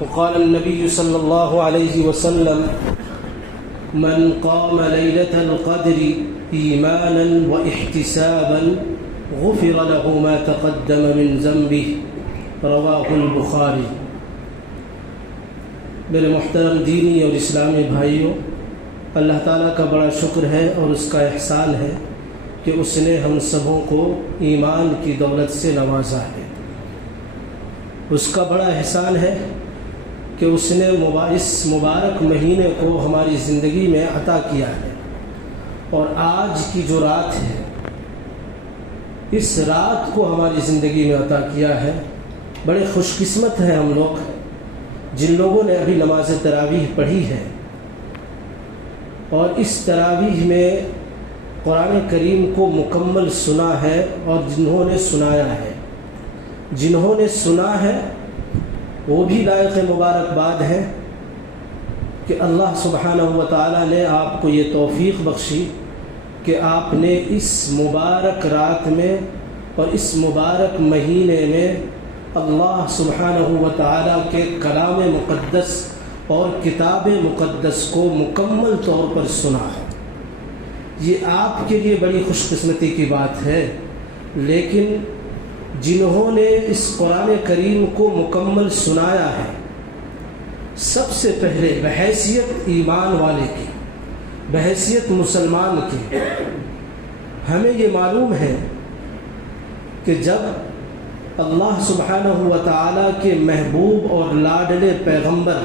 وقال النبي صلى الله عليه وسلم من قام ليلة القدر إيمانا واحتسابا غفر له ما تقدم من ذنبه رواہ البخاری۔ میرے محترم دینی اور اسلامی بھائیوں، اللہ تعالیٰ کا بڑا شکر ہے اور اس کا احسان ہے کہ اس نے ہم سبوں کو ایمان کی دولت سے نوازا ہے۔ اس کا بڑا احسان ہے کہ اس نے اس مبارک مہینے کو ہماری زندگی میں عطا کیا ہے، اور آج کی جو رات ہے اس رات کو ہماری زندگی میں عطا کیا ہے۔ بڑے خوش قسمت ہیں ہم لوگ جن لوگوں نے ابھی نماز تراویح پڑھی ہے اور اس تراویح میں قرآن کریم کو مکمل سنا ہے، اور جنہوں نے سنایا ہے، جنہوں نے سنا ہے وہ بھی لائق مبارکباد ہے کہ اللہ سبحانہ و تعالیٰ نے آپ کو یہ توفیق بخشی کہ آپ نے اس مبارک رات میں اور اس مبارک مہینے میں اللہ سبحانہ و تعالیٰ کے کلام مقدس اور کتاب مقدس کو مکمل طور پر سنا ہے۔ یہ آپ کے لیے بڑی خوش قسمتی کی بات ہے، لیکن جنہوں نے اس قرآن کریم کو مکمل سنایا ہے، سب سے پہلے بحیثیت ایمان والے کی، بحیثیت مسلمان کی، ہمیں یہ معلوم ہے کہ جب اللہ سبحانہ و تعالیٰ کے محبوب اور لاڈلے پیغمبر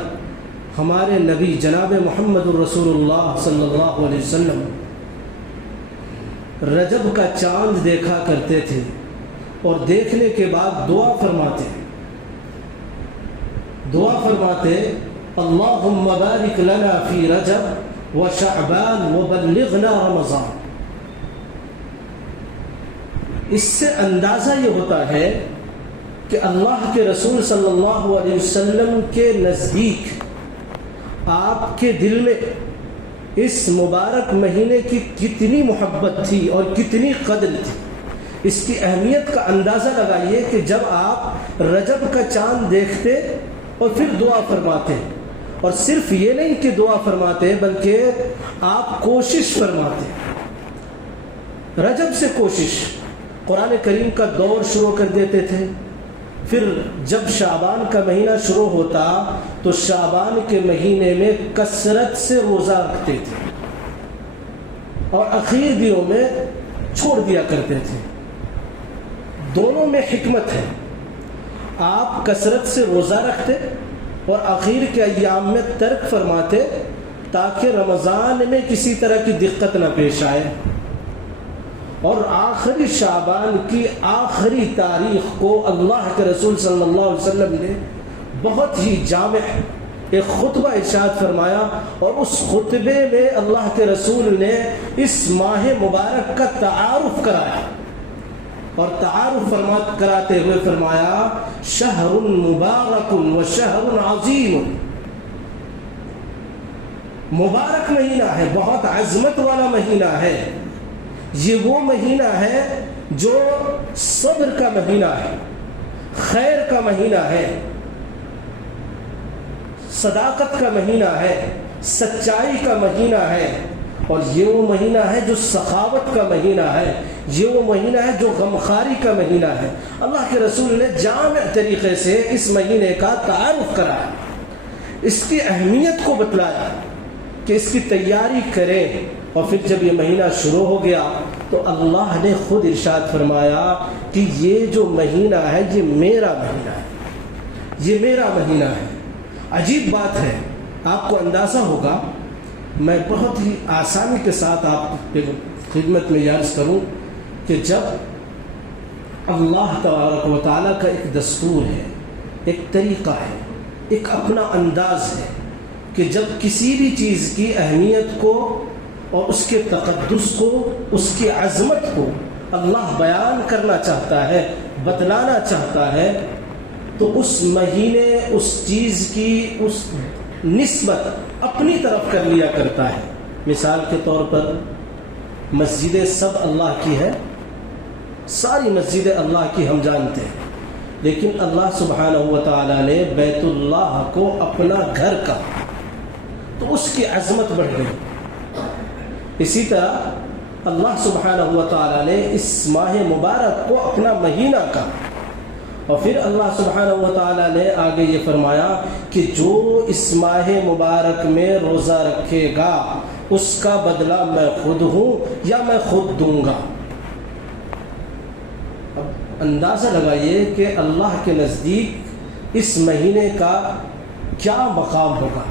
ہمارے نبی جناب محمد الرسول اللہ صلی اللہ علیہ وسلم رجب کا چاند دیکھا کرتے تھے اور دیکھنے کے بعد دعا فرماتے اللہم بارک لنا فی رجب و شعبان و بلغنا رمضان۔ اس سے اندازہ یہ ہوتا ہے کہ اللہ کے رسول صلی اللہ علیہ وسلم کے نزدیک آپ کے دل میں اس مبارک مہینے کی کتنی محبت تھی اور کتنی قدر تھی۔ اس کی اہمیت کا اندازہ لگائیے کہ جب آپ رجب کا چاند دیکھتے اور پھر دعا فرماتے، اور صرف یہ نہیں کہ دعا فرماتے بلکہ آپ کوشش فرماتے، رجب سے کوشش، قرآن کریم کا دور شروع کر دیتے تھے۔ پھر جب شعبان کا مہینہ شروع ہوتا تو شعبان کے مہینے میں کثرت سے روزہ رکھتے تھے اور اخیر دنوں میں چھوڑ دیا کرتے تھے۔ دونوں میں حکمت ہے، آپ کثرت سے روزہ رکھتے اور اخیر کے ایام میں ترک فرماتے تاکہ رمضان میں کسی طرح کی دقت نہ پیش آئے، اور آخری شعبان کی آخری تاریخ کو اللہ کے رسول صلی اللہ علیہ وسلم نے بہت ہی جامع ایک خطبہ ارشاد فرمایا، اور اس خطبے میں اللہ کے رسول نے اس ماہ مبارک کا تعارف کرایا، اور تعارف کراتے ہوئے فرمایا شہر مبارک و شہر عظیم، مبارک مہینہ ہے، بہت عظمت والا مہینہ ہے، یہ وہ مہینہ ہے جو صبر کا مہینہ ہے، خیر کا مہینہ ہے، صداقت کا مہینہ ہے، سچائی کا مہینہ ہے، اور یہ وہ مہینہ ہے جو سخاوت کا مہینہ ہے، یہ وہ مہینہ ہے جو غمخواری کا مہینہ ہے۔ اللہ کے رسول نے جامع طریقے سے اس مہینے کا تعارف کرایا، اس کی اہمیت کو بتلایا کہ اس کی تیاری کریں، اور پھر جب یہ مہینہ شروع ہو گیا تو اللہ نے خود ارشاد فرمایا کہ یہ جو مہینہ ہے یہ میرا مہینہ ہے، یہ میرا مہینہ ہے۔ عجیب بات ہے، آپ کو اندازہ ہوگا، میں بہت ہی آسانی کے ساتھ آپ کی خدمت میں عرض کروں کہ جب اللہ تبارک و تعالیٰ کا ایک دستور ہے، ایک طریقہ ہے، ایک اپنا انداز ہے کہ جب کسی بھی چیز کی اہمیت کو اور اس کے تقدس کو، اس کی عظمت کو اللہ بیان کرنا چاہتا ہے، بتلانا چاہتا ہے، تو اس مہینے اس چیز کی اس نسبت اپنی طرف کر لیا کرتا ہے۔ مثال کے طور پر مسجدیں سب اللہ کی ہے، ساری مسجدیں اللہ کی ہم جانتے ہیں، لیکن اللہ سبحانہ و تعالیٰ نے بیت اللہ کو اپنا گھر کہا تو اس کی عظمت بڑھ گئی۔ اسی طرح اللہ سبحانہ و تعالیٰ نے اس ماہ مبارک کو اپنا مہینہ کہا، اور پھر اللہ سبحانہ و تعالیٰ نے آگے یہ فرمایا کہ جو اس ماہ مبارک میں روزہ رکھے گا اس کا بدلہ میں خود ہوں یا میں خود دوں گا۔ اب اندازہ لگائیے کہ اللہ کے نزدیک اس مہینے کا کیا مقام ہوگا،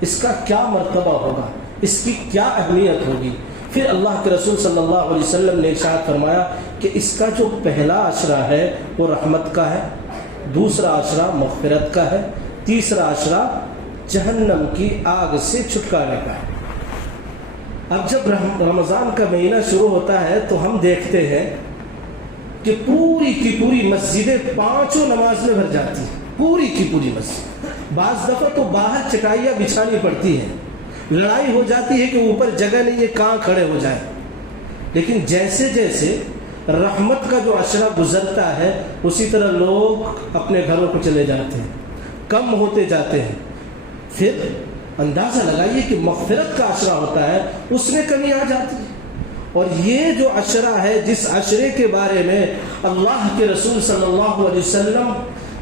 اس کا کیا مرتبہ ہوگا، اس کی کیا اہمیت ہوگی۔ پھر اللہ کے رسول صلی اللہ علیہ وسلم نے ارشاد فرمایا کہ اس کا جو پہلا عشرہ ہے وہ رحمت کا ہے، دوسرا عشرہ مغفرت کا ہے، تیسرا عشرہ جہنم کی آگ سے چھٹکارے کا ہے۔ اب جب رمضان کا مہینہ شروع ہوتا ہے تو ہم دیکھتے ہیں کہ پوری کی پوری مسجدیں پانچوں نماز میں بھر جاتی ہیں، پوری کی پوری مسجد۔ بعض دفعہ تو باہر چٹائیاں بچھانی پڑتی ہیں، لڑائی ہو جاتی ہے کہ اوپر جگہ نہیں ہے کہاں کھڑے ہو جائیں۔ لیکن جیسے جیسے رحمت کا جو عشرہ گزرتا ہے اسی طرح لوگ اپنے گھروں کو چلے جاتے ہیں، کم ہوتے جاتے ہیں۔ پھر اندازہ لگائیے کہ مغفرت کا عشرہ ہوتا ہے، اس میں کمی آ جاتی ہے۔ اور یہ جو عشرہ ہے، جس عشرے کے بارے میں اللہ کے رسول صلی اللہ علیہ وسلم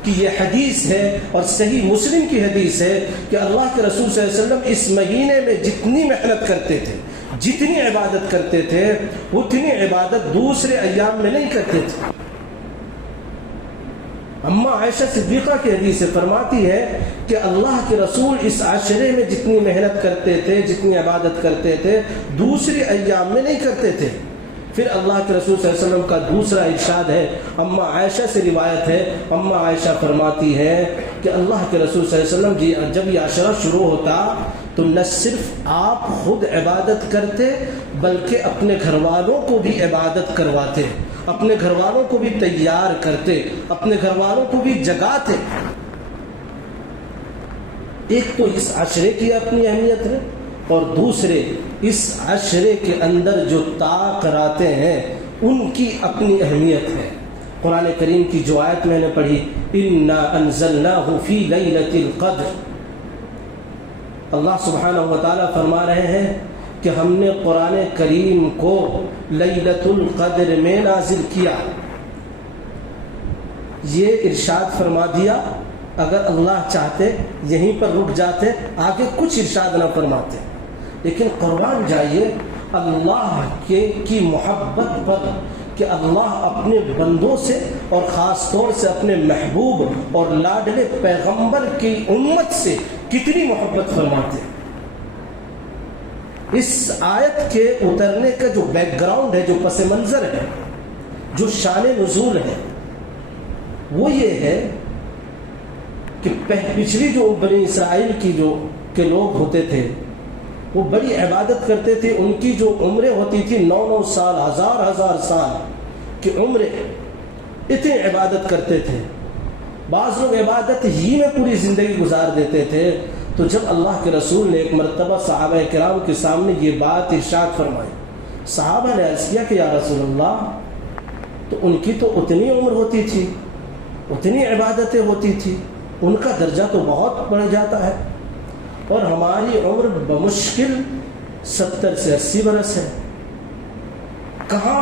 کی یہ حدیث ہے اور صحیح مسلم کی حدیث ہے کہ اللہ کے رسول صلی اللہ علیہ وسلم اس مہینے میں جتنی محنت کرتے تھے، جتنی عبادت کرتے تھے، اتنی عبادت دوسرے ایام میں نہیں کرتے تھے۔ اما عائشہ صدیقہ کی حدیث فرماتی ہے کہ اللہ کے رسول اس عشرے میں جتنی محنت کرتے تھے، جتنی عبادت کرتے تھے، دوسرے ایام میں نہیں کرتے تھے۔ پھر اللہ کے رسول صلی اللہ علیہ وسلم کا دوسرا ارشاد ہے، اما عائشہ سے روایت ہے، اما عائشہ فرماتی ہے کہ اللہ کے رسول صلی اللہ علیہ وسلم جب یہ عشرہ شروع ہوتا تو نہ صرف آپ خود عبادت کرتے بلکہ اپنے گھر والوں کو بھی عبادت کرواتے، اپنے گھر والوں کو بھی تیار کرتے، اپنے گھر والوں کو بھی جگاتے۔ ایک تو اس عشرے کی اپنی اہمیت ہے، اور دوسرے اس عشرے کے اندر جو طاق راتیں ہیں ان کی اپنی اہمیت ہے۔ قرآن کریم کی جو آیت میں نے پڑھی، اِنَّا أَنزَلْنَاهُ فِي لَيْلَةِ الْقَدْرِ، اللہ سبحانہ و تعالیٰ فرما رہے ہیں کہ ہم نے قرآن کریم کو لیلۃ القدر میں نازل کیا۔ یہ ارشاد فرما دیا، اگر اللہ چاہتے یہیں پر رک جاتے، آگے کچھ ارشاد نہ فرماتے۔ لیکن قربان جائیے اللہ کی محبت پر کہ اللہ اپنے بندوں سے اور خاص طور سے اپنے محبوب اور لاڈلے پیغمبر کی امت سے کتنی محبت فرماتے ہیں۔ اس آیت کے اترنے کا جو بیک گراؤنڈ ہے، جو پس منظر ہے، جو شان نزول ہے، وہ یہ ہے کہ پچھلی جو بنی اسرائیل کی کے لوگ ہوتے تھے وہ بڑی عبادت کرتے تھے، ان کی جو عمریں ہوتی تھی 9 سال، ہزار سال کی عمریں، اتنی عبادت کرتے تھے۔ بعض لوگ عبادت ہی میں پوری زندگی گزار دیتے تھے۔ تو جب اللہ کے رسول نے ایک مرتبہ صحابہ کرام کے سامنے یہ بات ارشاد فرمائی، صحابہ نے عرض کیا کہ یا رسول اللہ، تو ان کی تو اتنی عمر ہوتی تھی، اتنی عبادتیں ہوتی تھی، ان کا درجہ تو بہت بڑھ جاتا ہے، اور ہماری عمر بمشکل 70 سے 80 برس ہے، کہاں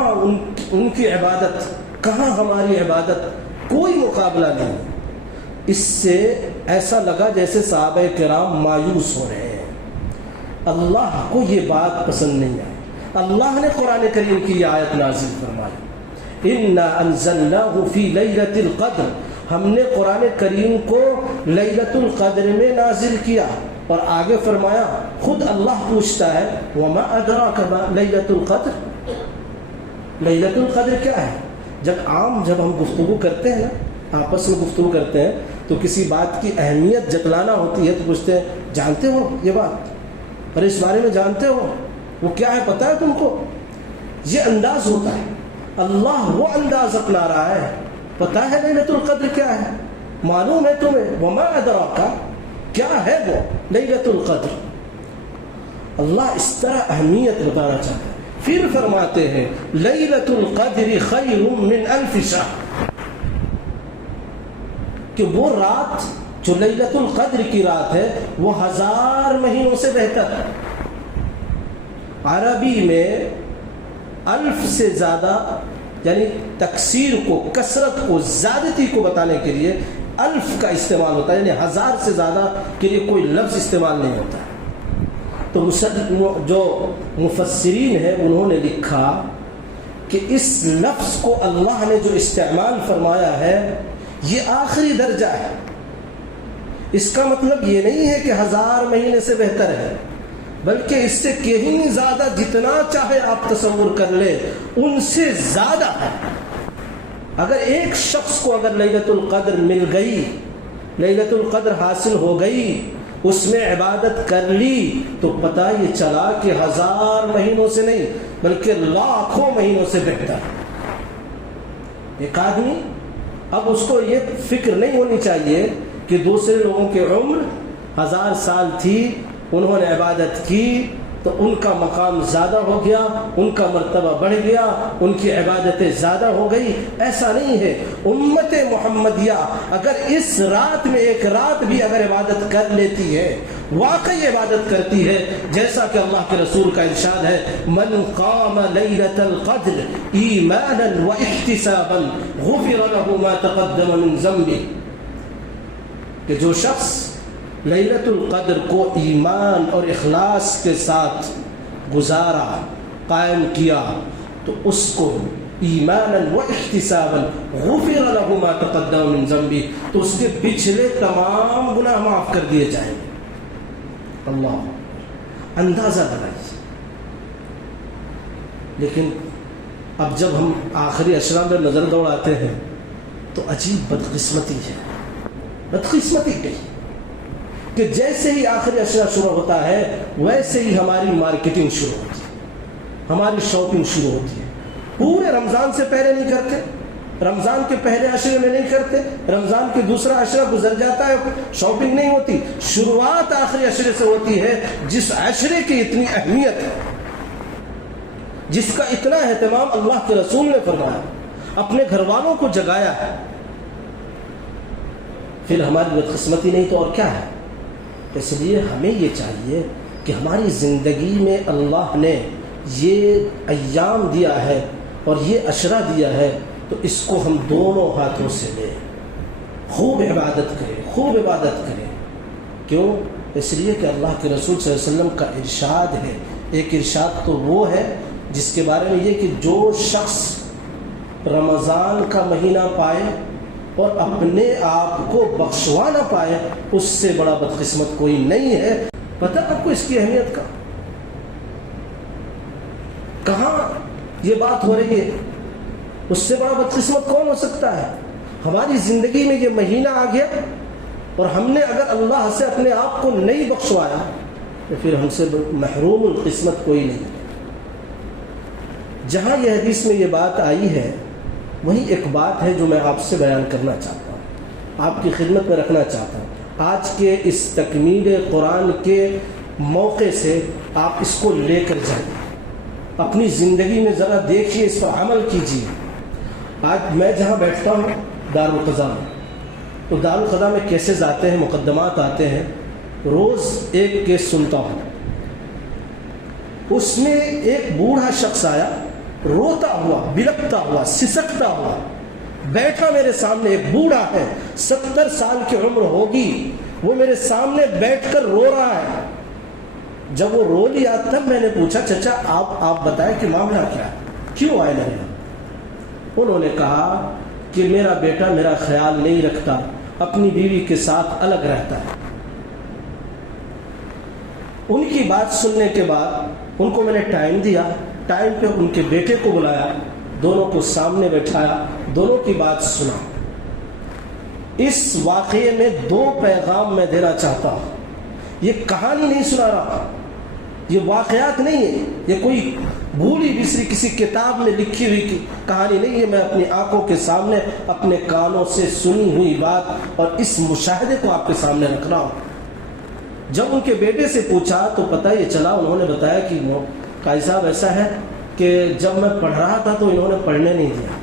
ان کی عبادت، کہاں ہماری عبادت، کوئی مقابلہ نہیں۔ اس سے ایسا لگا جیسے صحابہ کرام مایوس ہو رہے ہیں۔ اللہ کو یہ بات پسند نہیں آئی۔ اللہ نے قرآن کریم کی یہ آیت نازل فرمائی، اِنَّا أَنزَلْنَاهُ فِي لَيْلَةِ الْقَدْرِ، ہم نے قرآن کریم کو لیلۃ القدر میں نازل کیا، اور آگے فرمایا خود اللہ پوچھتا ہے وَمَا أَدْرَاكَ مَا لَيْلَةُ الْقَدْرِ، لیلۃ القدر کیا ہے؟ جب ہم گفتگو کرتے ہیں نا، آپس میں گفتگو کرتے ہیں تو کسی بات کی اہمیت جتلانا ہوتی ہے تو پوچھتے ہیں جانتے ہو یہ بات، اور اس بارے میں جانتے ہو وہ کیا ہے، پتہ ہے تم کو؟ یہ انداز ہوتا ہے۔ اللہ وہ انداز اپنا رہا ہے، پتہ ہے لیلۃ القدر کیا ہے، معلوم ہے تمہیں، وما ادراک، کیا ہے وہ لیلۃ القدر۔ اللہ اس طرح اہمیت بتانا چاہتا ہے۔ پھر فرماتے ہیں لیلۃ القدر خیر من 1000 شہر، کہ وہ رات جو لیلۃ القدر کی رات ہے وہ 1000 مہینوں سے بہتر ہے. عربی میں 1000 سے زیادہ یعنی تکثیر کو، کثرت کو، زیادتی کو بتانے کے لیے 1000 کا استعمال ہوتا ہے، یعنی 1000 سے زیادہ کے لیے کوئی لفظ استعمال نہیں ہوتا. تو جو مفسرین ہیں انہوں نے لکھا کہ اس لفظ کو اللہ نے جو استعمال فرمایا ہے یہ آخری درجہ ہے. اس کا مطلب یہ نہیں ہے کہ 1000 مہینے سے بہتر ہے، بلکہ اس سے کہیں زیادہ، جتنا چاہے آپ تصور کر لیں ان سے زیادہ ہے. اگر ایک شخص کو اگر لیلۃ القدر مل گئی، لیلۃ القدر حاصل ہو گئی، اس میں عبادت کر لی، تو پتہ یہ چلا کہ 1000 مہینوں سے نہیں بلکہ لاکھوں مہینوں سے بہتر. ایک آدمی اب اس کو یہ فکر نہیں ہونی چاہیے کہ دوسرے لوگوں کی عمر 1000 سال تھی، انہوں نے عبادت کی تو ان کا مقام زیادہ ہو گیا، ان کا مرتبہ بڑھ گیا، ان کی عبادتیں زیادہ ہو گئی. ایسا نہیں ہے. امت محمدیہ اگر اس رات میں ایک رات بھی اگر عبادت کر لیتی ہے، واقعی عبادت کرتی ہے، جیسا کہ اللہ کے رسول کا ارشاد ہے، من قام لیلۃ القدر ایمانا واحتسابا غفر له ما تقدم من ذنبه، کہ جو شخص لیلۃ القدر کو ایمان اور اخلاص کے ساتھ گزارا، قائم کیا، تو اس کو ایمانا و احتسابا غفر له ما تقدم من ذنبه، تو اس کے پچھلے تمام گناہ معاف کر دیے جائیں گے. اللہ، اندازہ لگائیے. لیکن اب جب ہم آخری اشرا میں نظر دوڑاتے ہیں تو عجیب بدقسمتی ہے. بدقسمتی کہی کہ جیسے ہی آخری اشرا شروع ہوتا ہے ویسے ہی ہماری مارکیٹنگ شروع ہوتی ہے، ہماری شاپنگ شروع ہوتی ہے. پورے رمضان سے پہلے نہیں کرتے، رمضان کے پہلے عشرے میں نہیں کرتے، رمضان کے دوسرا عشرہ گزر جاتا ہے، شاپنگ نہیں ہوتی. شروعات آخری عشرے سے ہوتی ہے، جس عشرے کی اتنی اہمیت ہے، جس کا اتنا اہتمام اللہ کے رسول نے فرمایا، اپنے گھر والوں کو جگایا ہے. پھر ہماری بدقسمتی نہیں تو اور کیا ہے. اس لیے ہمیں یہ چاہیے کہ ہماری زندگی میں اللہ نے یہ ایام دیا ہے اور یہ عشرہ دیا ہے، تو اس کو ہم دونوں ہاتھوں سے لیں، خوب عبادت کریں، خوب عبادت کریں. کیوں؟ اس لیے کہ اللہ کے رسول صلی اللہ علیہ وسلم کا ارشاد ہے. ایک ارشاد تو وہ ہے جس کے بارے میں یہ کہ جو شخص رمضان کا مہینہ پائے اور اپنے آپ کو بخشوا نہ پائے، اس سے بڑا بدقسمت کوئی نہیں ہے. پتہ آپ کو اس کی اہمیت کا؟ کہاں یہ بات ہو رہی ہے؟ اس سے بڑا بدقسمت کون ہو سکتا ہے؟ ہماری زندگی میں یہ مہینہ آ گیا اور ہم نے اگر اللہ سے اپنے آپ کو نہیں بخشوایا تو پھر ہم سے محروم القسمت کوئی نہیں. جہاں یہ حدیث میں یہ بات آئی ہے وہی ایک بات ہے جو میں آپ سے بیان کرنا چاہتا ہوں، آپ کی خدمت میں رکھنا چاہتا ہوں. آج کے اس تکمیل قرآن کے موقع سے آپ اس کو لے کر جائیں، اپنی زندگی میں ذرا دیکھیے، اس پر عمل کیجیے. آج میں جہاں بیٹھتا ہوں دارالقضا میں، تو دارالقضا میں کیسز آتے ہیں، مقدمات آتے ہیں، روز ایک کیس سنتا ہوں. اس میں ایک بوڑھا شخص آیا، روتا ہوا، بلکتا ہوا، سسکتا ہوا، بیٹھا میرے سامنے. ایک بوڑھا ہے، 70 سال کی عمر ہوگی، وہ میرے سامنے بیٹھ کر رو رہا ہے. جب وہ رو لیا تب میں نے پوچھا، چچا آپ بتائیں کہ معاملہ کیا ہے، کیوں آئے میرے یہاں؟ انہوں نے کہا کہ میرا بیٹا میرا خیال نہیں رکھتا، اپنی بیوی کے ساتھ الگ رہتا ہے. ان کی بات سننے کے بعد ان کو میں نے ٹائم دیا، ٹائم پہ ان کے بیٹے کو بلایا، دونوں کو سامنے بیٹھایا، دونوں کی بات سنا. اس واقعے میں 2 پیغام میں دینا چاہتا ہوں. یہ کہانی نہیں سنا رہا، یہ واقعات نہیں ہے، یہ کوئی بھولی بسری کسی کتاب میں لکھی ہوئی کہانی نہیں ہے. میں اپنی آنکھوں کے سامنے اپنے کانوں سے سنی ہوئی بات اور اس مشاہدے کو آپ کے سامنے رکھ رہا ہوں. جب ان کے بیٹے سے پوچھا تو پتہ یہ چلا، انہوں نے بتایا کہ قاضی صاحب ایسا ہے کہ جب میں پڑھ رہا تھا تو انہوں نے پڑھنے نہیں دیا.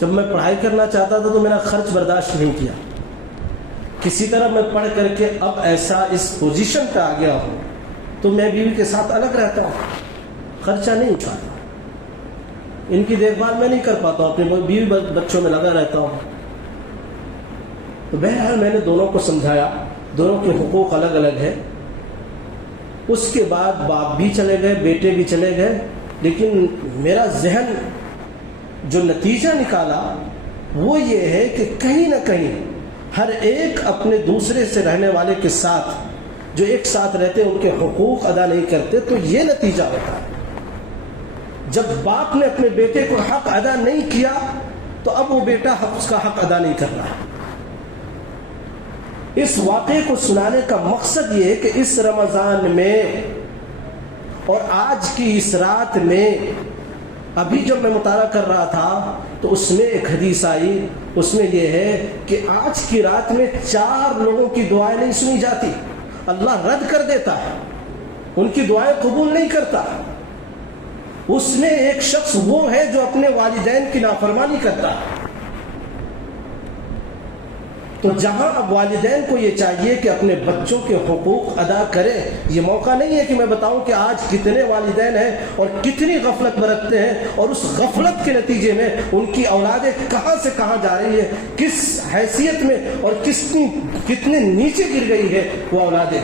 جب میں پڑھائی کرنا چاہتا تھا تو میرا خرچ برداشت نہیں کیا، کسی طرح میں پڑھ کر کے اب ایسا اس پوزیشن پہ آ گیا ہوں تو میں بیوی کے ساتھ الگ رہتا ہوں، خرچہ نہیں اٹھاتا، ان کی دیکھ بھال میں نہیں کر پاتا ہوں، اپنے بیوی بچوں میں لگا رہتا ہوں۔ تو بہرحال میں نے دونوں کو سمجھایا، دونوں کے حقوق الگ الگ ہیں۔ اس کے بعد باپ بھی چلے گئے، بیٹے بھی چلے گئے، لیکن میرا ذہن جو نتیجہ نکالا وہ یہ ہے کہ کہیں نہ کہیں ہر ایک اپنے دوسرے سے رہنے والے کے ساتھ، جو ایک ساتھ رہتے ان کے حقوق ادا نہیں کرتے، تو یہ نتیجہ ہوتا ہے۔ جب باپ نے اپنے بیٹے کو حق ادا نہیں کیا تو اب وہ بیٹا اس کا حق ادا نہیں کر رہا ہے۔ اس واقعے کو سنانے کا مقصد یہ ہے کہ اس رمضان میں اور آج کی اس رات میں، ابھی جب میں مطالعہ کر رہا تھا تو اس میں ایک حدیث آئی، اس میں یہ ہے کہ آج کی رات میں 4 لوگوں کی دعائیں نہیں سنی جاتی، اللہ رد کر دیتا ہے، ان کی دعائیں قبول نہیں کرتا۔ اس میں ایک شخص وہ ہے جو اپنے والدین کی نافرمانی کرتا ہے۔ تو جہاں اب والدین کو یہ چاہیے کہ اپنے بچوں کے حقوق ادا کریں، یہ موقع نہیں ہے کہ میں بتاؤں کہ آج کتنے والدین ہیں اور کتنی غفلت برتتے ہیں، اور اس غفلت کے نتیجے میں ان کی اولادیں کہاں سے کہاں جا رہی ہے، کس حیثیت میں اور کتنے نیچے گر گئی ہے وہ اولادیں،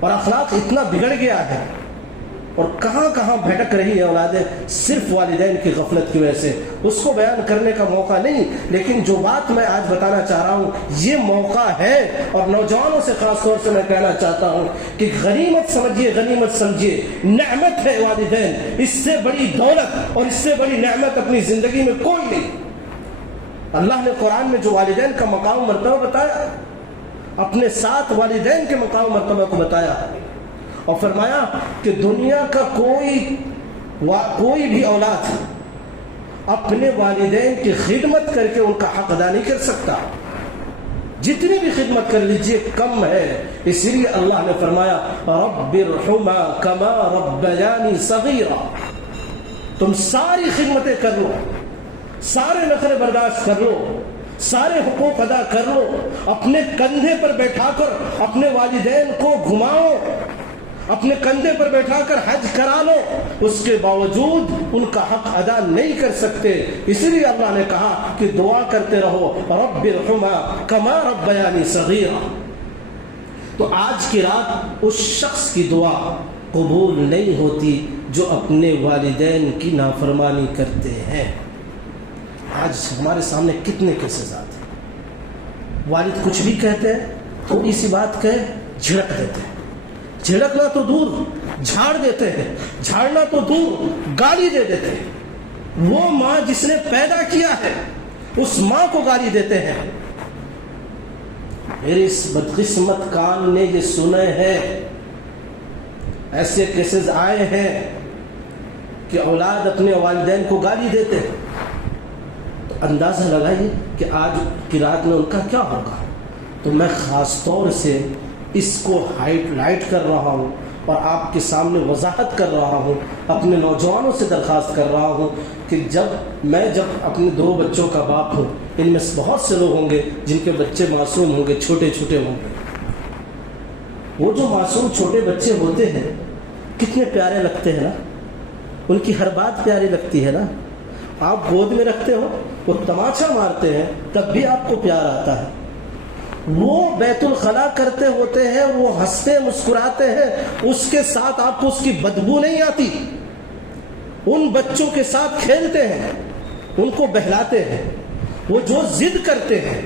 اور اخلاق اتنا بگڑ گیا ہے اور کہاں کہاں بھٹک رہی ہے اولادیں صرف والدین کی غفلت کی وجہ سے۔ اس کو بیان کرنے کا موقع نہیں، لیکن جو بات میں آج بتانا چاہ رہا ہوں یہ موقع ہے، اور نوجوانوں سے خاص طور سے میں کہنا چاہتا ہوں کہ غنیمت سمجھیے، غنیمت سمجھیے، نعمت ہے والدین، اس سے بڑی دولت اور اس سے بڑی نعمت اپنی زندگی میں کوئی نہیں۔ اللہ نے قرآن میں جو والدین کا مقام و مرتبہ بتایا، اپنے ساتھ والدین کے مقام و مرتبہ کو بتایا، اور فرمایا کہ دنیا کا کوئی بھی اولاد اپنے والدین کی خدمت کر کے ان کا حق ادا نہیں کر سکتا، جتنی بھی خدمت کر لیجئے کم ہے۔ اسی لیے اللہ نے فرمایا رب ارحمھا کما ربیانی صغیرا، تم ساری خدمتیں کر لو، سارے نخرے برداشت کر لو، سارے حقوق ادا کر لو، اپنے کندھے پر بیٹھا کر اپنے والدین کو گھماؤ، اپنے کندھے پر بیٹھا کر حج کرا لو، اس کے باوجود ان کا حق ادا نہیں کر سکتے۔ اسی لیے اللہ نے کہا کہ دعا کرتے رہو رب ارحمھا کما ربیانی صغیرا۔ تو آج کی رات اس شخص کی دعا قبول نہیں ہوتی جو اپنے والدین کی نافرمانی کرتے ہیں۔ آج ہمارے سامنے کتنے کیسز آتے ہیں، والد کچھ بھی کہتے ہیں، تھوڑی سی بات کہے جھڑک دیتے ہیں، جھڑکنا تو دور جھاڑ دیتے ہیں، جھاڑنا تو دور گالی دے دیتے ہیں۔ وہ ماں جس نے پیدا کیا ہے اس ماں کو گالی دیتے ہیں۔ میرے اس بدقسمت کان نے یہ سنے ہیں، ایسے کیسز آئے ہیں کہ اولاد اپنے والدین کو گالی دیتے ہیں، تو اندازہ لگائیے کہ آج کی رات میں ان کا کیا ہوگا۔ تو میں خاص طور سے اس کو ہائٹ لائٹ کر رہا ہوں اور آپ کے سامنے وضاحت کر رہا ہوں، اپنے نوجوانوں سے درخواست کر رہا ہوں کہ جب اپنے 2 بچوں کا باپ ہوں، ان میں بہت سے لوگ ہوں گے جن کے بچے معصوم ہوں گے، چھوٹے چھوٹے ہوں گے۔ وہ جو معصوم چھوٹے بچے ہوتے ہیں کتنے پیارے لگتے ہیں نا، ان کی ہر بات پیاری لگتی ہے نا۔ آپ گود میں رکھتے ہو، وہ تماچا مارتے ہیں تب بھی آپ کو پیار آتا ہے۔ وہ بیت الخلا کرتے ہوتے ہیں، وہ ہنستے مسکراتے ہیں، اس کے ساتھ آپ کو اس کی بدبو نہیں آتی۔ ان بچوں کے ساتھ کھیلتے ہیں، ان کو بہلاتے ہیں، وہ جو ضد کرتے ہیں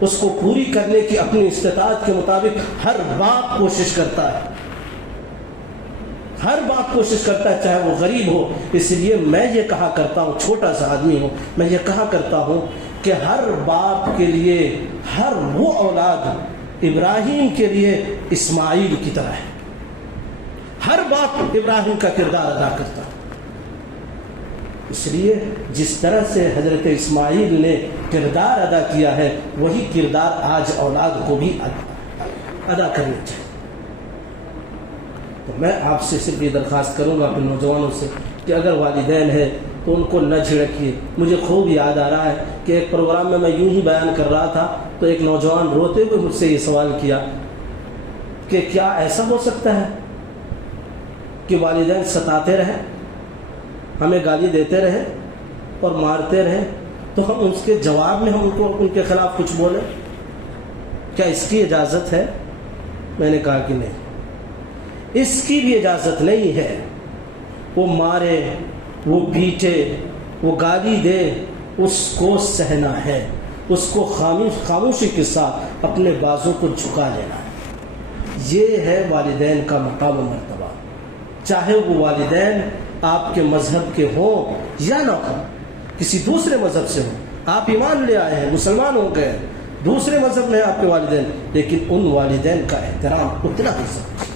اس کو پوری کرنے کی اپنی استطاعت کے مطابق ہر باپ کوشش کرتا ہے، ہر باپ کوشش کرتا ہے، چاہے وہ غریب ہو۔ اس لیے میں یہ کہا کرتا ہوں، چھوٹا سا آدمی ہوں، میں یہ کہا کرتا ہوں کہ ہر باپ کے لیے ہر وہ اولاد ابراہیم کے لیے اسماعیل کی طرح ہے۔ ہر باپ ابراہیم کا کردار ادا کرتا ہے۔ اس لیے جس طرح سے حضرت اسماعیل نے کردار ادا کیا ہے، وہی کردار آج اولاد کو بھی ادا کرنا چاہیے۔ تو میں آپ سے صرف یہ درخواست کروں گا اپنے نوجوانوں سے کہ اگر والدین ہیں تو ان کو نہ جھڑکیے۔ مجھے خوب یاد آ رہا ہے کہ ایک پروگرام میں یوں ہی بیان کر رہا تھا تو ایک نوجوان روتے ہوئے مجھ سے یہ سوال کیا کہ کیا ایسا ہو سکتا ہے کہ والدین ستاتے رہیں، ہمیں گالی دیتے رہیں اور مارتے رہیں تو ہم اس کے جواب میں ہم ان کے خلاف کچھ بولیں؟ کیا اس کی اجازت ہے؟ میں نے کہا کہ نہیں، اس کی بھی اجازت نہیں ہے۔ وہ مارے، وہ پیٹے، وہ گالی دے، اس کو سہنا ہے، اس کو خاموشی کے ساتھ اپنے بازو کو جھکا لینا ہے۔ یہ ہے والدین کا مقام و مرتبہ، چاہے وہ والدین آپ کے مذہب کے ہوں یا نہ ہوں، کسی دوسرے مذہب سے ہوں، آپ ایمان لے آئے ہیں، مسلمان ہو گئے، دوسرے مذہب میں آپ کے والدین، لیکن ان والدین کا احترام اتنا ہی ضروری ہے۔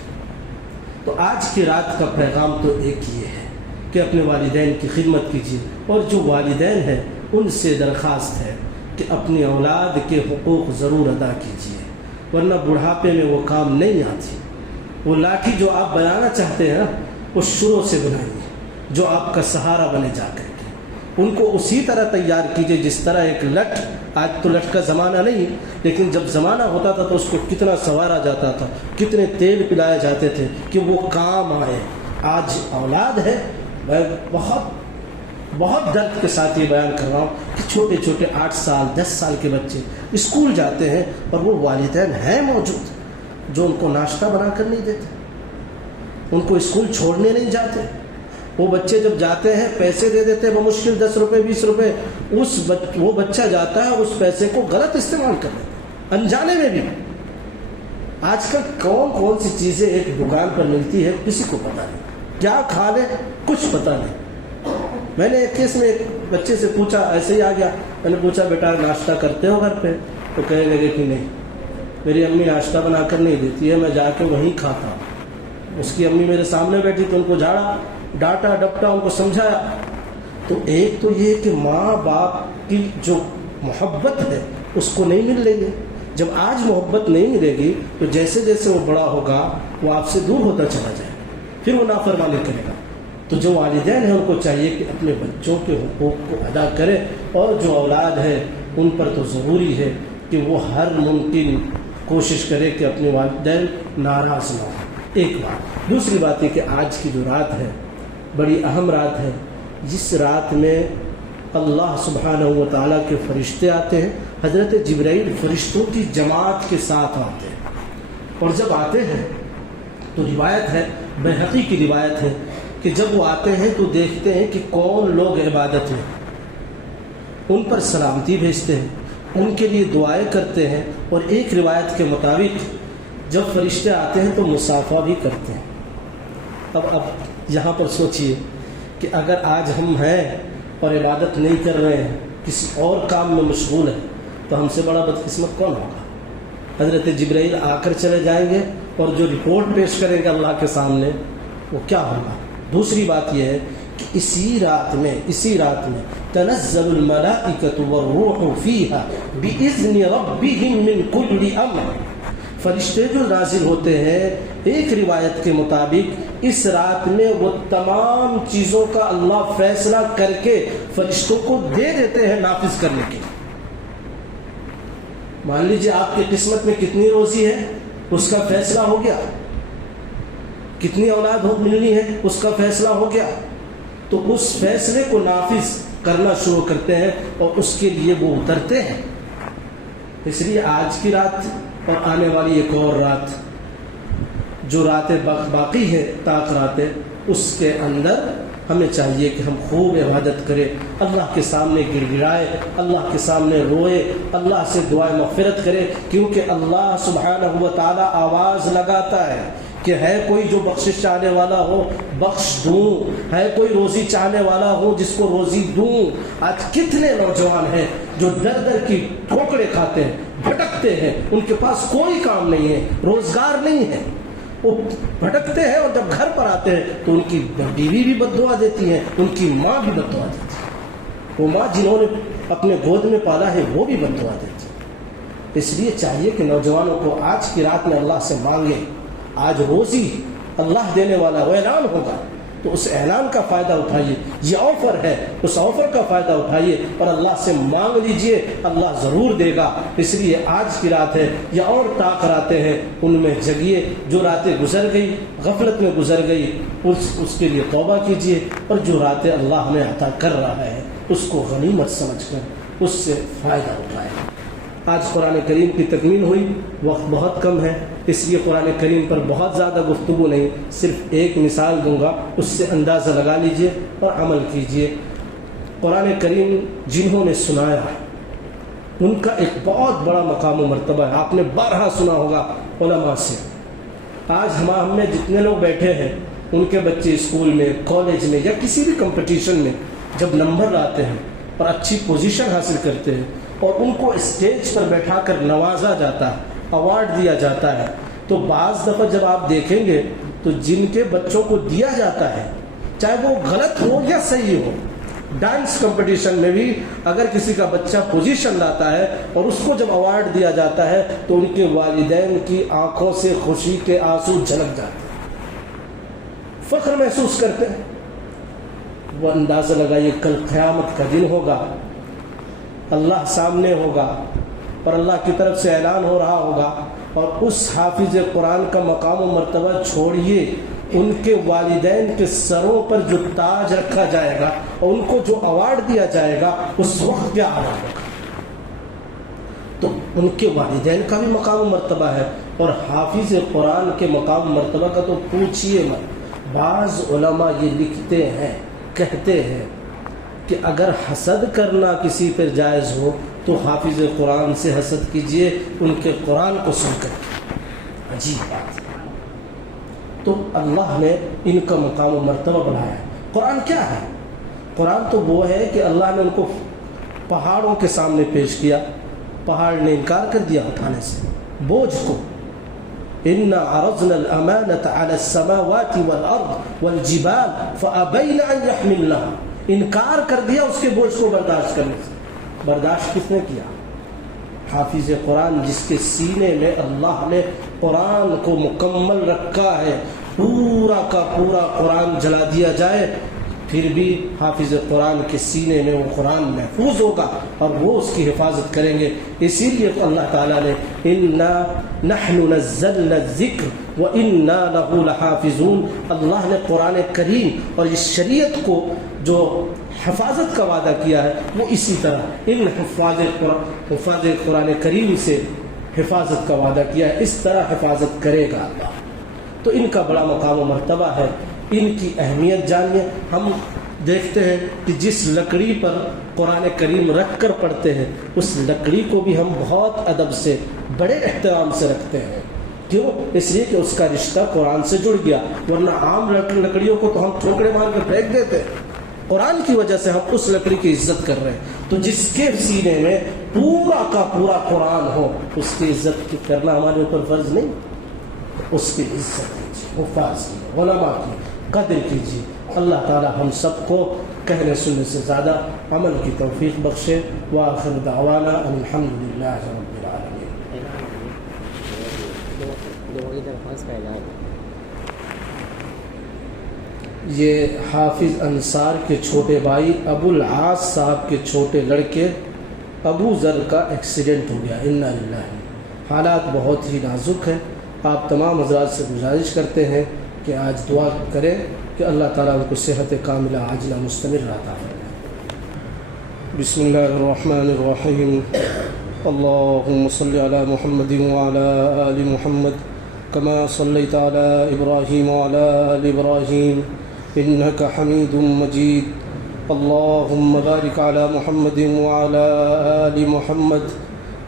تو آج کی رات کا پیغام تو ایک یہ ہے کہ اپنے والدین کی خدمت کیجیے، اور جو والدین ہیں ان سے درخواست ہے کہ اپنی اولاد کے حقوق ضرور ادا کیجیے، ورنہ بڑھاپے میں وہ کام نہیں آتی۔ وہ لاٹھی جو آپ بنانا چاہتے ہیں وہ شروع سے بنائیے، جو آپ کا سہارا بنے جا کر کے۔ ان کو اسی طرح تیار کیجیے جس طرح ایک لٹ، آج تو لٹ کا زمانہ نہیں، لیکن جب زمانہ ہوتا تھا تو اس کو کتنا سنوارا جاتا تھا، کتنے تیل پلائے جاتے تھے کہ وہ کام آئے۔ آج اولاد ہے، میں بہت درد کے ساتھ یہ بیان کر رہا ہوں کہ چھوٹے چھوٹے 8 سال 10 سال کے بچے اسکول جاتے ہیں اور وہ والدین ہیں موجود جو ان کو ناشتہ بنا کر نہیں دیتے، ان کو اسکول چھوڑنے نہیں جاتے۔ وہ بچے جب جاتے ہیں پیسے دے دیتے ہیں بمشکل 10 روپے 20 روپے، وہ بچہ جاتا ہے اس پیسے کو غلط استعمال کر لیتا ہے، انجانے میں بھی۔ آج کل کون سی چیزیں ایک دکان پر ملتی ہے کسی کو پتہ نہیں، کیا کھا لے کچھ پتہ نہیں۔ میں نے ایک کیس میں ایک بچے سے پوچھا، ایسے ہی آ گیا، میں نے پوچھا بیٹا ناشتہ کرتے ہو گھر پہ؟ تو کہنے لگے کہ نہیں، میری امی ناشتہ بنا کر نہیں دیتی ہے، میں جا کے وہیں کھاتا ہوں۔ اس کی امی میرے سامنے بیٹھی تو ان کو جھاڑا، ڈانٹا ڈپٹا، ان کو سمجھایا۔ تو ایک تو یہ کہ ماں باپ کی جو محبت ہے اس کو نہیں مل رہی ہے۔ جب آج محبت نہیں ملے گی تو جیسے جیسے وہ بڑا ہوگا وہ آپ سے دور ہوتا چلا جائے، پھر وہ نافرمانی کرے گا۔ تو جو والدین ہیں ان کو چاہیے کہ اپنے بچوں کے حقوق کو ادا کرے، اور جو اولاد ہے ان پر تو ضروری ہے کہ وہ ہر ممکن کوشش کرے کہ اپنے والدین ناراض نہ ہوں۔ ایک بات، دوسری بات یہ کہ آج کی جو رات ہے بڑی اہم رات ہے، جس رات میں اللہ سبحانہ و تعالیٰ کے فرشتے آتے ہیں۔ حضرت جبرائیل فرشتوں کی جماعت کے ساتھ آتے ہیں، اور جب آتے ہیں تو روایت ہے، بیہقی کی روایت ہے کہ جب وہ آتے ہیں تو دیکھتے ہیں کہ کون لوگ عبادت میں، ان پر سلامتی بھیجتے ہیں، ان کے لیے دعائیں کرتے ہیں، اور ایک روایت کے مطابق جب فرشتے آتے ہیں تو مصافحہ بھی کرتے ہیں۔ اب یہاں پر سوچئے کہ اگر آج ہم ہیں اور عبادت نہیں کر رہے ہیں، کسی اور کام میں مشغول ہیں، تو ہم سے بڑا بدقسمت کون ہوگا؟ حضرت جبرائیل آ کر چلے جائیں گے اور جو رپورٹ پیش کریں گے اللہ کے سامنے وہ کیا ہوگا؟ دوسری بات یہ ہے کہ اسی رات میں تنزل الملائکۃ والروح فیہا بإذن ربہم من کل امر۔ فرشتے جو نازل ہوتے ہیں ایک روایت کے مطابق اس رات میں وہ تمام چیزوں کا اللہ فیصلہ کر کے فرشتوں کو دے دیتے ہیں نافذ کرنے کے۔ مان لیجیے آپ کی قسمت میں کتنی روزی ہے اس کا فیصلہ ہو گیا، کتنی اولاد ملنی ہے اس کا فیصلہ ہو گیا، تو اس فیصلے کو نافذ کرنا شروع کرتے ہیں اور اس کے لیے وہ اترتے ہیں۔ اس لیے آج کی رات اور آنے والی ایک اور رات، جو راتیں باقی ہیں طاق راتیں، اس کے اندر ہمیں چاہیے کہ ہم خوب عبادت کریں، اللہ کے سامنے گڑ گڑائے، اللہ کے سامنے روئے، اللہ سے دعائے مغفرت کرے، کیونکہ اللہ سبحانہ و تعالیٰ آواز لگاتا ہے کہ ہے کوئی جو بخشش چاہنے والا ہو بخش دوں، ہے کوئی روزی چاہنے والا ہو جس کو روزی دوں۔ آج کتنے نوجوان ہیں جو در در کی ٹھوکریں کھاتے ہیں، بھٹکتے ہیں، ان کے پاس کوئی کام نہیں ہے، روزگار نہیں ہے، وہ بھٹکتے ہیں، اور جب گھر پر آتے ہیں تو ان کی بیوی بھی بد دعا دیتی ہے، ان کی ماں بھی بد دعا دیتی ہے، وہ ماں جنہوں نے اپنے گود میں پالا ہے وہ بھی بد دعا دیتی ہے۔ اس لیے چاہیے کہ نوجوانوں کو آج کی رات میں اللہ سے مانگیں۔ آج روزی اللہ دینے والا وہ اعلان ہوگا، تو اس اعلان کا فائدہ اٹھائیے، یہ آفر ہے، اس آفر کا فائدہ اٹھائیے اور اللہ سے مانگ لیجئے، اللہ ضرور دے گا۔ اس لیے آج کی رات ہے یا اور طاق راتیں ہیں، ان میں جگیے، جو راتیں گزر گئی غفلت میں گزر گئی اس کے لیے توبہ کیجئے، اور جو راتیں اللہ ہمیں عطا کر رہا ہے اس کو غنیمت سمجھ کر اس سے فائدہ اٹھائیں۔ آج قرآن کریم کی تکمیل ہوئی، وقت بہت کم ہے، اس لیے قرآن کریم پر بہت زیادہ گفتگو نہیں، صرف ایک مثال دوں گا، اس سے اندازہ لگا لیجئے اور عمل کیجئے۔ قرآن کریم جنہوں نے سنایا ان کا ایک بہت بڑا مقام و مرتبہ ہے، آپ نے بارہا سنا ہوگا علماء سے۔ آج ہم میں جتنے لوگ بیٹھے ہیں ان کے بچے اسکول میں، کالج میں یا کسی بھی کمپٹیشن میں جب نمبر لاتے ہیں اور اچھی پوزیشن حاصل کرتے ہیں اور ان کو اسٹیج پر بیٹھا کر نوازا جاتا ہے، ایوارڈ دیا جاتا ہے، تو بعض دفعہ جب آپ دیکھیں گے تو جن کے بچوں کو دیا جاتا ہے چاہے وہ غلط ہو یا صحیح ہو، ڈانس کمپٹیشن میں بھی اگر کسی کا بچہ پوزیشن لاتا ہے اور اس کو جب ایوارڈ دیا جاتا ہے تو ان کے والدین کی آنکھوں سے خوشی کے آنسو جھلک جاتے ہیں، فخر محسوس کرتے ہیں۔ وہ اندازہ لگائیے کل قیامت کا دن ہوگا، اللہ سامنے ہوگا اور اللہ کی طرف سے اعلان ہو رہا ہوگا، اور اس حافظ قرآن کا مقام و مرتبہ چھوڑیے، ان کے والدین کے سروں پر جو تاج رکھا جائے گا اور ان کو جو ایوارڈ دیا جائے گا اس وقت کیا حال ہوگا۔ تو ان کے والدین کا بھی مقام و مرتبہ ہے، اور حافظ قرآن کے مقام و مرتبہ کا تو پوچھیے مت۔ بعض علماء یہ لکھتے ہیں، کہتے ہیں کہ اگر حسد کرنا کسی پر جائز ہو تو حافظ قرآن سے حسد کیجئے، ان کے قرآن کو سن کر۔ عجیب بات۔ تو اللہ نے ان کا مقام و مرتبہ بڑھایا ہے۔ قرآن کیا ہے؟ قرآن تو وہ ہے کہ اللہ نے ان کو پہاڑوں کے سامنے پیش کیا، پہاڑ نے انکار کر دیا اٹھانے سے بوجھ کو۔ إِنَّا عَرَضْنَا الْأَمَانَةَ عَلَى السَّمَاوَاتِ وَالْأَرْضِ وَالْجِبَالِ فَأَبَيْنَ أَنْ يَحْمِلْنَهَا، انکار کر دیا اس کے بوجھ کو برداشت کرنے سے۔ برداشت کس نے کیا؟ حافظ قرآن، جس کے سینے میں اللہ نے قرآن کو مکمل رکھا ہے، پورا کا پورا قرآن جلا دیا جائے پھر بھی حافظ قرآن کے سینے میں وہ قرآن محفوظ ہوگا اور وہ اس کی حفاظت کریں گے۔ اسی لیے اللہ تعالیٰ نے اِنَّا نَحْنُ نَزَّلْنَا الذِّكْرَ وَإِنَّا لَهُ لَحَافِظُونَ، اللہ نے قرآن کریم اور اس شریعت کو جو حفاظت کا وعدہ کیا ہے وہ اسی طرح ان حفاظ قرآن کریم سے حفاظت کا وعدہ کیا ہے، اس طرح حفاظت کرے گا اللہ۔ تو ان کا بڑا مقام و مرتبہ ہے، ان کی اہمیت جانیے۔ ہم دیکھتے ہیں کہ جس لکڑی پر قرآن کریم رکھ کر پڑھتے ہیں اس لکڑی کو بھی ہم بہت ادب سے، بڑے احترام سے رکھتے ہیں۔ کیوں؟ اس لیے کہ اس کا رشتہ قرآن سے جڑ گیا، ورنہ عام لکڑیوں کو تو ہم ٹھوکرے مار کر پھینک دیتے ہیں۔ قرآن کی وجہ سے ہم اس لکڑی کی عزت کر رہے ہیں۔ تو جس کے سینے میں پورا کا پورا قرآن ہو اس کی عزت کرنا ہمارے اوپر فرض نہیں؟ اس کی عزت کیجیے، حفاظ کیجیے، علماء کی قدر کیجیے۔ اللہ تعالی ہم سب کو کہنے سننے سے زیادہ عمل کی توفیق بخشے۔ وآخر دعوانا ان الحمدللہ رب العالمین۔ یہ حافظ انصار کے چھوٹے بھائی ابو العاص صاحب کے چھوٹے لڑکے ابو ذر کا ایکسیڈنٹ ہو گیا، انا للہ۔ حالات بہت ہی نازک ہیں، آپ تمام حضرات سے گزارش کرتے ہیں کہ آج دعا کریں کہ اللہ تعالیٰ ان کو صحت کاملہ عاجلہ مستمر عطا فرمائے۔ بسم اللہ الرحمن الرحیم۔ اللهم صل على محمد وعلى آل محمد كما صليت على إبراهيم وعلى آل إبراهيم إنك حميد مجيد۔ اللهم بارك على محمد وعلى آل محمد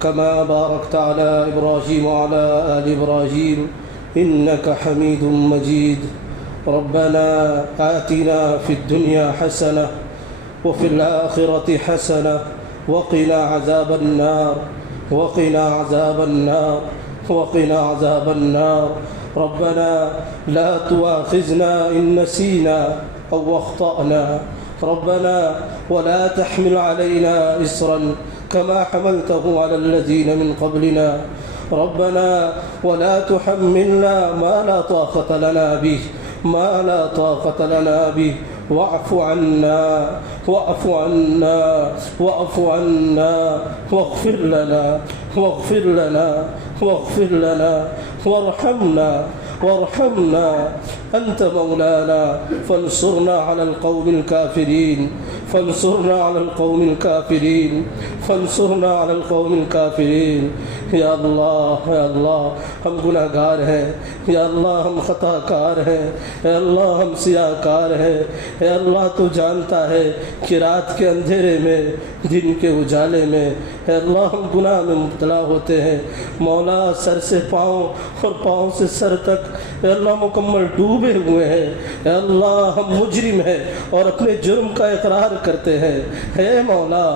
كما باركت على إبراهيم وعلى آل إبراهيم إنك حميد مجيد۔ ربنا آتنا في الدنيا حسنة وفي الآخرة حسنة وقنا عذاب النار وقنا عذاب النار وقنا عذاب النار۔ ربنا لا تؤاخذنا إن نسينا أو أخطأنا، ربنا ولا تحمل علينا إصرا كما حملته على الذين من قبلنا، ربنا ولا تحملنا ما لا طاقة لنا به ما لا طاقة لنا به واعف عنا واعف عنا واعف عنا واغفر لنا واغفر لنا واغفر لنا وارحمنا وارحمنا أنت مولانا فانصرنا على القوم الكافرين فانصرنا على القوم الكافرين فانصرنا على القوم الكافرين یا اللہ ہم گناہ گار ہیں، یا اللہ ہم خطا کار ہیں، اے اللہ ہم سیاہ کار ہیں، اے اللہ تو جانتا ہے کہ رات کے اندھیرے میں دن کے اجالے میں اے اللہ ہم گناہ میں مبتلا ہوتے ہیں مولا، سر سے پاؤں اور پاؤں سے سر تک اے اللہ مکمل ڈوبے ہوئے ہیں، اے اللہ ہم مجرم ہیں اور اپنے جرم کا اقرار کرتے ہیں، اے مولا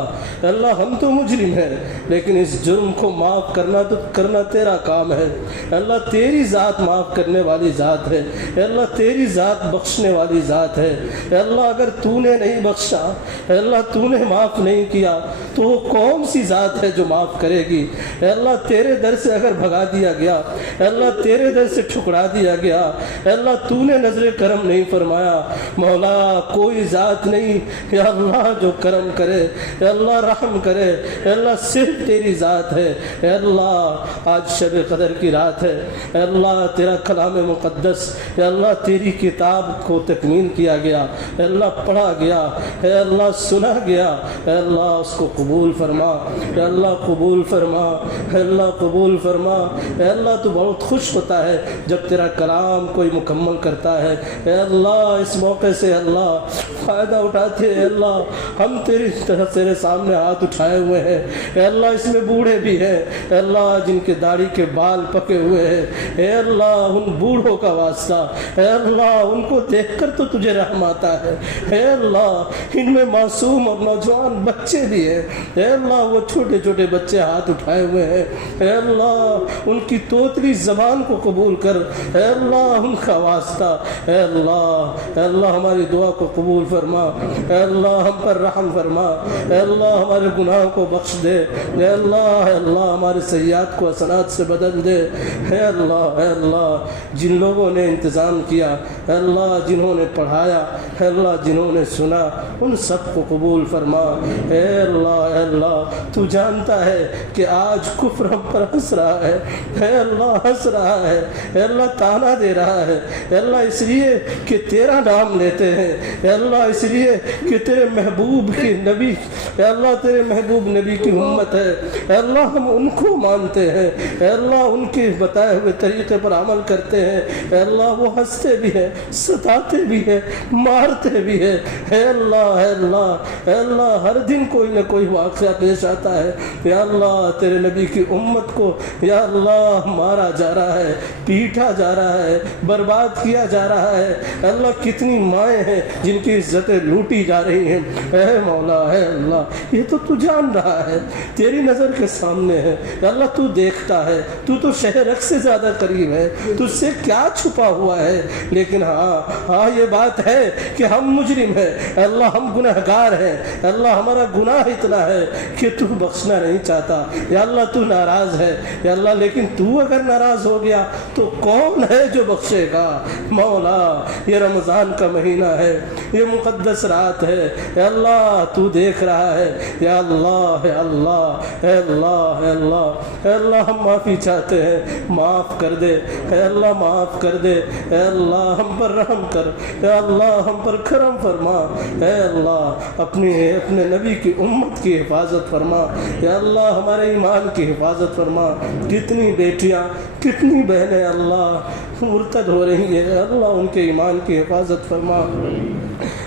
اے اللہ ہم تو مجرم ہیں لیکن اس جرم کو معاف کرنا تیرا کام ہے، اے اللہ تیری ذات معاف کرنے والی ذات ہے، اے اللہ تیری ذات بخشنے والی ذات ہے، اے اللہ اگر تو نے نہیں بخشا، اے اللہ تو نے معاف نہیں کیا تو وہ کون سی ذات ہے جو معاف کرے گی؟ اے اللہ تیرے در سے اگر بھگا دیا گیا، اے اللہ تیرے در سے ٹھکرا دیا گیا، اے اللہ تو نے نظر کرم نہیں فرمایا، مولا کوئی ذات نہیں یا اللہ جو کرم کرے، اے اللہ رحم کرے، اے اللہ صرف تیری ذات ہے، اے اللہ آج شب قدر کی رات ہے، اے اللہ تیرا کلام مقدس، اے اللہ تیری کتاب کو تکمیل کیا گیا، اے اللہ پڑھا گیا، اے اللہ سنا گیا، اے اللہ اس کو قبول فرما، اے اللہ قبول فرما، اے اللہ قبول فرما، اے اللہ تو بہت خوش ہوتا ہے جب تیرا کلام کوئی مکمل کرتا ہے، اے اللہ اس موقع سے اللہ فائدہ اٹھاتے، اے اللہ ہم تیری طرف تیرے سامنے ہاتھ اٹھائے ہوئے ہیں، اے اللہ اس میں بوڑھے بھی ہیں، اے اللہ جن کے داڑھی کے بال پکے ہوئے ہیں، اے اللہ ان بوڑھوں کا واسطہ، اے اللہ ان کو دیکھ کر تو تجھے رحم آتا ہے، اے اللہ ان میں معصوم اور نوجوان بچے بھی ہیں، اے اللہ وہ چھوٹے چھوٹے بچے ہاتھ اٹھائے ہوئے ہیں، اے اللہ ان کی توتلی زبان کو قبول کر، اے اللہ ان کا واسطہ، اے اللہ ہماری دعا کو قبول فرما، اے اللہ ہم پر رحم فرما، اے اللہ ہمارے گناہوں کو بخش دے، اے اللہ ہمارے سیئات کو حسنات سے بدل دے، اے اللہ جن لوگوں نے انتظام کیا، اے اللہ جنہوں نے پڑھایا، اے اللہ جنہوں نے سنا ان سب کو قبول فرما، اے اللہ تو جانتا ہے کہ آج کفر ہم پر ہنس رہا ہے، اے اللہ ہنس رہا ہے، اے اللہ تانا دے رہا ہے، اے اللہ اس لیے کہ تیرا نام لیتے ہیں، اے اللہ اس لیے کہ تیرے محبوب کی نبی، اے اللہ تیرے محبوب نبی کی امت ہے، اے اللہ ہم ان کو مانتے ہیں، اے اللہ ان کے بتائے ہوئے طریقے پر عمل کرتے ہیں، اے اللہ وہ ہنستے بھی ہیں، ستاتے بھی ہیں، مارتے بھی ہیں، اے اللہ ہر دن کوئی نہ کوئی واقعہ پیش آتا ہے، یا اللہ تیرے نبی کی امت کو یا اللہ مارا جا رہا ہے، پیٹا جا رہا ہے، برباد کیا جا رہا ہے، اے اللہ کتنی مائیں ہیں جن کی عزتیں لوٹی جا رہی ہیں، اے مولا اے اللہ یہ تو جان رہا ہے، تیری نظر کے سامنے ہے، اے اللہ تو دیکھتا ہے، تو شہرک سے زیادہ قریب ہے، تجھ سے کیا چھپا ہوا ہے، لیکن ہاں یہ بات ہے کہ ہم مجرم ہیں، اے اللہ ہم گناہ گار ہیں، اے اللہ ہمارا گناہ اتنا ہے کہ تو بخشنا نہیں چاہتا، یا اللہ تو ناراض ہے، یا اللہ لیکن تو اگر ناراض ہو گیا تو کون ہے جو بخشے گا؟ مولا یہ رمضان کا مہینہ ہے، یہ مقدس رات ہے، اے اللہ تو دیکھ رہا ہے، یا اللہ اے اللہ اے اللہ اے اللہ اے اللہ ہم معافی چاہتے ہیں، معاف کر دے اے اللہ، معاف کر دے اے اللہ، ہم پر رحم کر اے اللہ، ہم پر کرم فرما اے اللہ، اپنے نبی کی امت کی حفاظت فرما یا اللہ، ہمارے ایمان کی حفاظت فرما، کتنی بیٹیاں کتنی بہنیں اللہ مرتد ہو رہی ہیں، اللہ ان کے ایمان کی حفاظت فرما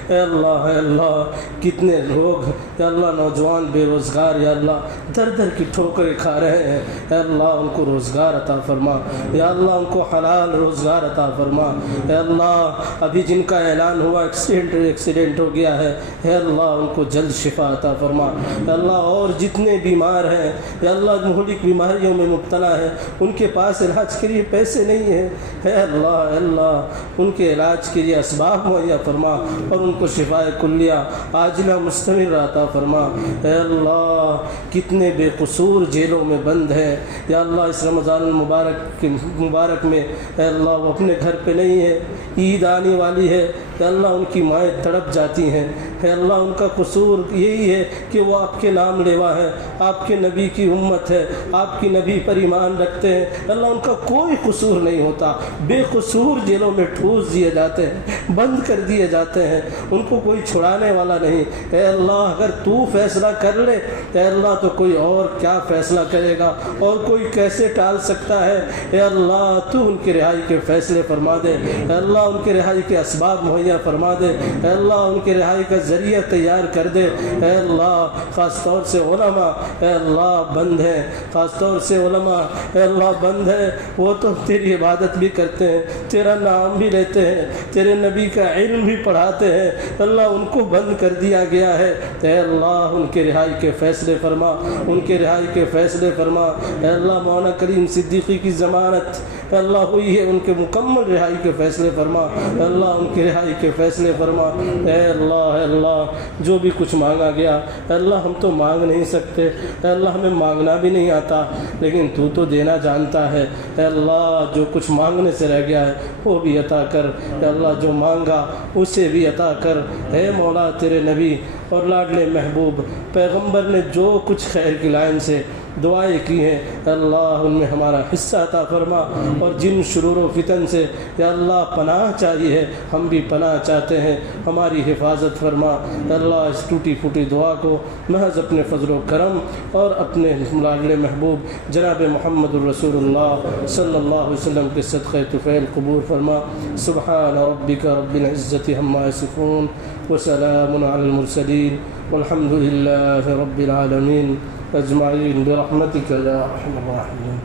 اے اللہ کتنے لوگ یا اللہ نوجوان بے روزگار یا اللہ در در کی ٹھوکریں کھا رہے ہیں، اے اللہ ان کو روزگار عطا فرما، یا اللہ ان کو حلال روزگار عطا فرما، اے اللہ ابھی جن کا اعلان ہوا ایکسیڈنٹ ہو گیا ہے، اے اللہ ان کو جلد شفا عطا فرما، اے اللہ اور جتنے بیمار ہیں یا اللہ مہلک بیماریوں میں مبتلا ہیں، ان کے پاس علاج کے لیے پیسے نہیں ہیں، اے اللہ ان کے علاج کے لیے اسباب مہیا فرما اور ان کو شفائے کلیہ عاجلہ مستمر عطا فرما۔ اے اللہ کتنے بے قصور جیلوں میں بند ہیں یا اللہ، اس رمضان المبارک میں اے اللہ وہ اپنے گھر پہ نہیں ہے، عید آنے والی ہے یا اللہ ان کی مائیں تڑپ جاتی ہیں، اے اللہ ان کا قصور یہی ہے کہ وہ آپ کے نام لیوا ہے، آپ کے نبی کی امت ہے، آپ کی نبی پر ایمان رکھتے ہیں، اللہ ان کا کوئی قصور نہیں ہوتا، بے قصور جیلوں میں ٹھوس دیے جاتے ہیں، بند کر دیے جاتے ہیں، ان کو کوئی چھڑانے والا نہیں۔ اے اللہ اگر تو فیصلہ کر لے اے اللہ تو کوئی اور کیا فیصلہ کرے گا، اور کوئی کیسے ٹال سکتا ہے؟ اے اللہ تو ان کی رہائی کے فیصلے فرما دے، اے اللہ ان کے رہائی کے اسباب مہیا فرما دے، اے اللہ ان کے رہائی کا ذریعہ تیار کر دے۔ اے اللہ خاص طور سے علماء اے اللہ بند ہیں، خاص طور سے علماء اے اللہ بند ہیں، وہ تو تیری عبادت بھی کرتے ہیں، تیرا نام بھی لیتے ہیں، تیرے نبی کا علم بھی پڑھاتے ہیں، اللہ ان کو بند کر دیا گیا ہے۔ اے اللہ ان کے رہائی کے فیصلے فرما، ان کے رہائی کے فیصلے فرما۔ اے اللہ مولانا کریم صدیقی کی ضمانت اے اللہ ہوئی ہے، ان کے مکمل رہائی کے فیصلے فرما، اے اللہ ان کی رہائی کے فیصلے فرما۔ اے اللہ جو بھی کچھ مانگا گیا اے اللہ ہم تو مانگ نہیں سکتے، اے اللہ ہمیں مانگنا بھی نہیں آتا، لیکن تو دینا جانتا ہے۔ اے اللہ جو کچھ مانگنے سے رہ گیا ہے وہ بھی عطا کر، اے اللہ جو مانگا اسے بھی عطا کر۔ اے مولا تیرے نبی اور لاڈلے محبوب پیغمبر نے جو کچھ خیر کی لائن سے دعائیں کی ہیں اللہ ان میں ہمارا حصہ عطا فرما، اور جن شرور و فتن سے یا اللہ پناہ چاہیے ہم بھی پناہ چاہتے ہیں، ہماری حفاظت فرما۔ اللہ اس ٹوٹی پھوٹی دعا کو محض اپنے فضل و کرم اور اپنے لاڈلے محبوب جناب محمد الرسول اللہ صلی اللہ علیہ وسلم کے صدقہ طفیل قبول فرما۔ سبحان ربک رب العزت عما یصفون وسلام علی المرسلین والحمد للہ رب العالمین اجمعین برحمتک یا ارحم الراحمین۔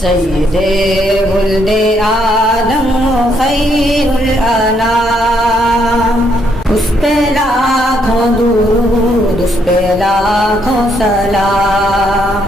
سید ولد آدم خیر الانام